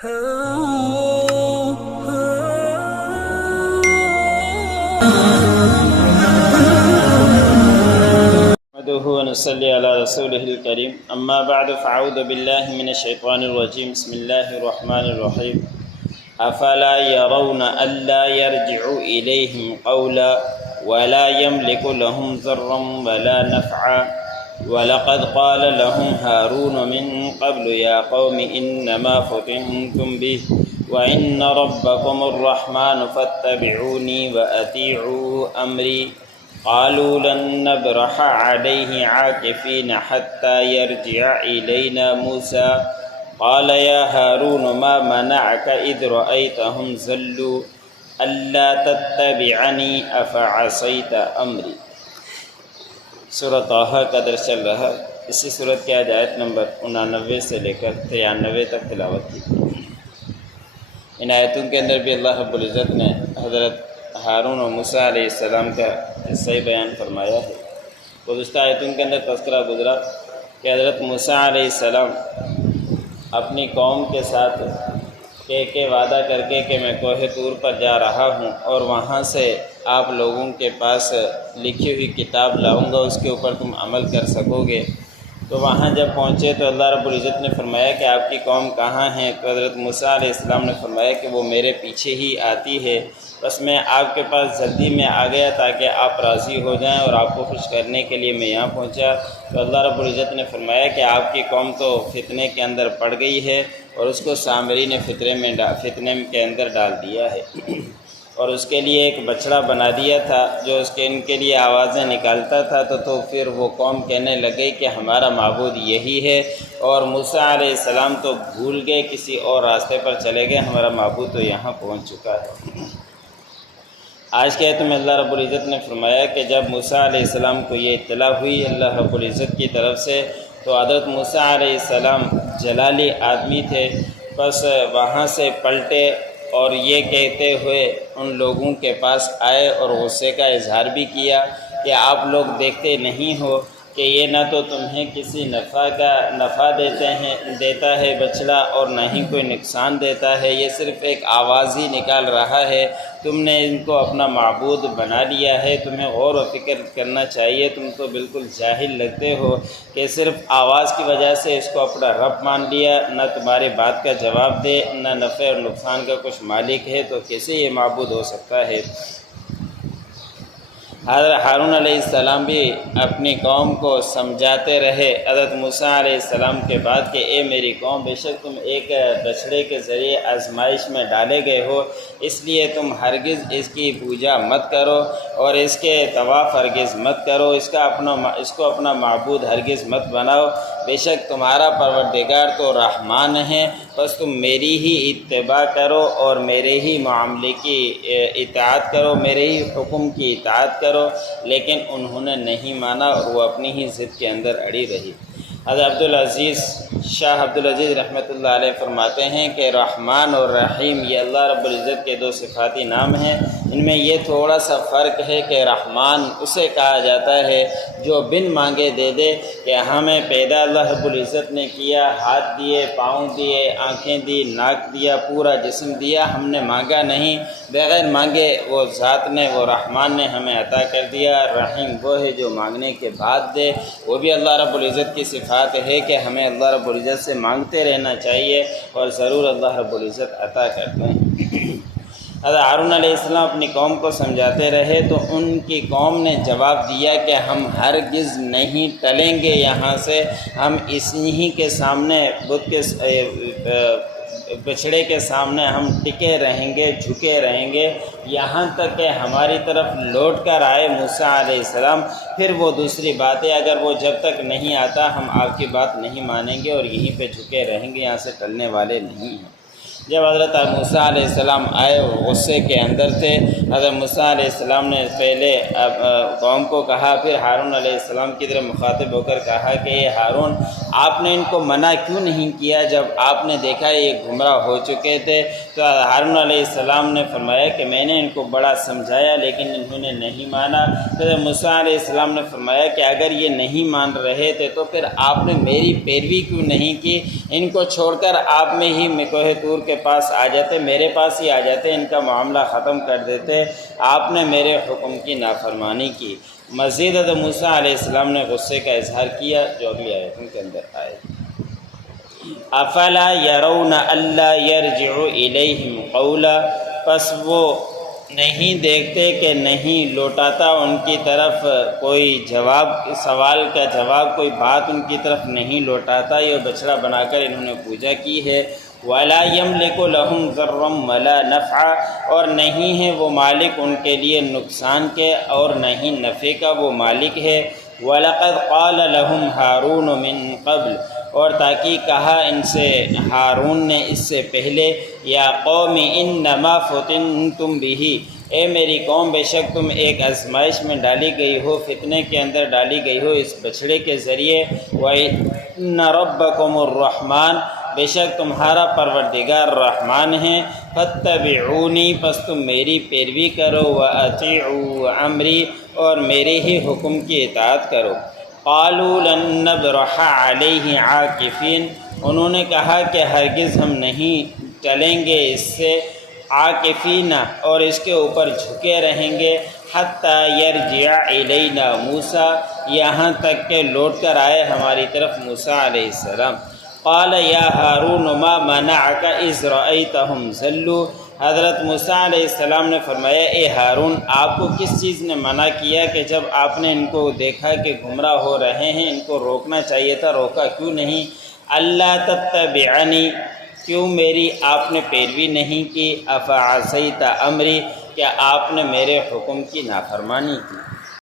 نحمده ونصلي على رسوله الكريم اما بعد فاعوذ بالله من الشيطان الرجيم بسم الله الرحمن الرحيم افلا يرون الا يرجع اليهم قولا ولا يملك لهم ضرا ولا نفعا ولقد قال لهم هارون من قبل يا قوم انما فتنتم به وان ربكم الرحمن فاتبعوني واطيعوا امري قالوا لن نبرح عليه عاكفين حتى يرجع إلينا موسى قال يا هارون ما منعك إذ رأيتهم ضلوا ألا تتبعني أفعصيت أمري۔ سورۃ طٰہٰ کا درس چل رہا ہے۔ اسی سورت کی آیت نمبر 89 سے لے کر 93 تک تلاوت کی۔ ان آیتوں کے اندر بھی اللہ رب العزت نے حضرت ہارون و موسیٰ علیہ السلام کا صحیح بیان فرمایا ہے۔ گزشتہ آیتوں کے اندر تذکرہ گزرا کہ حضرت موسیٰ علیہ السلام اپنی قوم کے ساتھ کہ وعدہ کر کے کہ میں کوہ طور پر جا رہا ہوں اور وہاں سے آپ لوگوں کے پاس لکھی ہوئی کتاب لاؤں گا، اس کے اوپر تم عمل کر سکو گے۔ تو وہاں جب پہنچے تو اللہ رب العزت نے فرمایا کہ آپ کی قوم کہاں ہے؟ تو حضرت موسیٰ علیہ السلام نے فرمایا کہ وہ میرے پیچھے ہی آتی ہے، بس میں آپ کے پاس جلدی میں آ گیا تاکہ آپ راضی ہو جائیں اور آپ کو خوش کرنے کے لیے میں یہاں پہنچا۔ تو اللہ رب العزت نے فرمایا کہ آپ کی قوم تو فتنے کے اندر پڑ گئی ہے اور اس کو سامری نے فتنے کے اندر ڈال دیا ہے اور اس کے لیے ایک بچڑا بنا دیا تھا جو ان کے لیے آوازیں نکالتا تھا۔ تو پھر وہ قوم کہنے لگی کہ ہمارا معبود یہی ہے، اور موسیٰ علیہ السلام تو بھول گئے، کسی اور راستے پر چلے گئے، ہمارا معبود تو یہاں پہنچ چکا ہے۔ آج کے آیت میں اللہ رب العزت نے فرمایا کہ جب موسیٰ علیہ السلام کو یہ اطلاع ہوئی اللہ رب العزت کی طرف سے، تو حضرت موسیٰ علیہ السلام جلالی آدمی تھے، بس وہاں سے پلٹے اور یہ کہتے ہوئے ان لوگوں کے پاس آئے اور غصے کا اظہار بھی کیا کہ آپ لوگ دیکھتے نہیں ہو کہ یہ نہ تو تمہیں کسی نفع دیتا ہے بچڑا، اور نہ ہی کوئی نقصان دیتا ہے، یہ صرف ایک آواز ہی نکال رہا ہے۔ تم نے ان کو اپنا معبود بنا لیا ہے، تمہیں غور و فکر کرنا چاہیے۔ تم تو بالکل جاہل لگتے ہو کہ صرف آواز کی وجہ سے اس کو اپنا رب مان لیا، نہ تمہاری بات کا جواب دے، نہ نفع اور نقصان کا کچھ مالک ہے، تو کیسے یہ معبود ہو سکتا ہے؟ حضرت ہارون علیہ السلام بھی اپنی قوم کو سمجھاتے رہے حضرت موسیٰ علیہ السلام کے بعد کہ اے میری قوم، بے شک تم ایک بچڑے کے ذریعے آزمائش میں ڈالے گئے ہو، اس لیے تم ہرگز اس کی پوجا مت کرو اور اس کے طواف ہرگز مت کرو، اس کو اپنا معبود ہرگز مت بناؤ۔ بے شک تمہارا پروردگار تو رحمان ہے، بس تم میری ہی اتباع کرو اور میرے ہی معاملے کی اطاعت کرو، میرے ہی حکم کی اطاعت کرو۔ لیکن انہوں نے نہیں مانا اور وہ اپنی ہی ضد کے اندر اڑی رہی۔ حضرت شاہ عبدالعزیز رحمۃ اللہ علیہ فرماتے ہیں کہ رحمان اور رحیم یہ اللہ رب العزت کے دو صفاتی نام ہیں۔ ان میں یہ تھوڑا سا فرق ہے کہ رحمان اسے کہا جاتا ہے جو بن مانگے دے دے، کہ ہمیں پیدا اللہ رب العزت نے کیا، ہاتھ دیے، پاؤں دیے، آنکھیں دی، ناک دیا، پورا جسم دیا، ہم نے مانگا نہیں، بغیر مانگے وہ ذات نے، وہ رحمان نے ہمیں عطا کر دیا۔ رحیم وہ ہے جو مانگنے کے بعد دے، وہ بھی اللہ رب العزت کی صفات ہے کہ ہمیں اللہ رب العزت سے مانگتے رہنا چاہیے اور ضرور اللہ رب العزت عطا کرتے ہیں۔ حضرت ہارون علیہ السلام اپنی قوم کو سمجھاتے رہے تو ان کی قوم نے جواب دیا کہ ہم ہرگز نہیں ٹلیں گے یہاں سے، ہم اسی کے سامنے بت کے بچڑے کے سامنے ہم ٹکے رہیں گے، جھکے رہیں گے، یہاں تک کہ ہماری طرف لوٹ کر آئے موسیٰ علیہ السلام۔ پھر وہ دوسری بات ہے، اگر وہ جب تک نہیں آتا ہم آپ کی بات نہیں مانیں گے اور یہیں پہ جھکے رہیں گے، یہاں سے ٹلنے والے نہیں ہیں۔ جب حضرت موسیٰ علیہ السلام آئے اور غصے کے اندر تھے حضرت موسیٰ علیہ السلام نے پہلے قوم کو کہا، پھر ہارون علیہ السلام کی طرف مخاطب ہو کر کہا کہ یہ ہارون، آپ نے ان کو منع کیوں نہیں کیا جب آپ نے دیکھا یہ گمراہ ہو چکے تھے؟ تو ہارون علیہ السلام نے فرمایا کہ میں نے ان کو بڑا سمجھایا لیکن انہوں نے نہیں مانا۔ پھر موسیٰ علیہ السلام نے فرمایا کہ اگر یہ نہیں مان رہے تھے تو پھر آپ نے میری پیروی کیوں نہیں کی؟ ان کو چھوڑ کر آپ میں ہی کوہ طور کے پاس آ جاتے، میرے پاس ہی آ جاتے، ان کا معاملہ ختم کر دیتے۔ آپ نے میرے حکم کی نافرمانی کی۔ مزید حضرت موسیٰ علیہ السلام نے غصے کا اظہار کیا، جو اگلی آیتوں کے اندر آئے۔ افلا یرون الا یرجع الیہم قولا، پس وہ نہیں دیکھتے کہ نہیں لوٹاتا ان کی طرف کوئی جواب، سوال کا جواب، کوئی بات ان کی طرف نہیں لوٹاتا۔ یہ بچڑا بنا کر انہوں نے پوجا کی ہے۔ وَلَا يَمْلِكُ لَهُمْ ضَرًّا وَلَا نَفْعًا، اور نہیں ہے وہ مالک ان کے لیے نقصان کے اور نہیں نفع کا وہ مالک ہے۔ وَلَقَدْ قَالَ لَهُمْ هَارُونُ مِن قَبْلُ، اور تاکہ کہا ان سے ہارون نے اس سے پہلے، یا قوم انما فتنتم بہ، اے میری قوم بے شک تم ایک آزمائش میں ڈالی گئی ہو، فتنے کے اندر ڈالی گئی ہو اس بچھڑے کے ذریعے۔ وَإِنَّ رَبَّكُمُ الرَّحْمَنُ، بے شک تمہارا پروردگار رحمان ہے۔ فَاتَّبِعُونِی، پس تم میری پیروی کرو، وَأَطِیعُوا أَمْرِی، اور میرے ہی حکم کی اطاعت کرو۔ قَالُوا لَن نَّبْرَحَ عَلَیہِ عَاکِفِینَ، انہوں نے کہا کہ ہرگز ہم نہیں ٹلیں گے اس سے، عاکفین، اور اس کے اوپر جھکے رہیں گے، حتیٰ یرجع الینا موسیٰ، یہاں تک کہ لوٹ کر آئے ہماری طرف موسیٰ علیہ السلام۔ قال یا ہارون ما منعک اذ رأیتہم ضلوا، حضرت موسیٰ علیہ السلام نے فرمایا، اے ہارون، آپ کو کس چیز نے منع کیا کہ جب آپ نے ان کو دیکھا کہ گمراہ ہو رہے ہیں، ان کو روکنا چاہیے تھا، روکا کیوں نہیں؟ اللہ تتبعنی، کیوں میری آپ نے پیروی نہیں کی؟ افعصیت امری، کیا آپ نے میرے حکم کی نافرمانی کی؟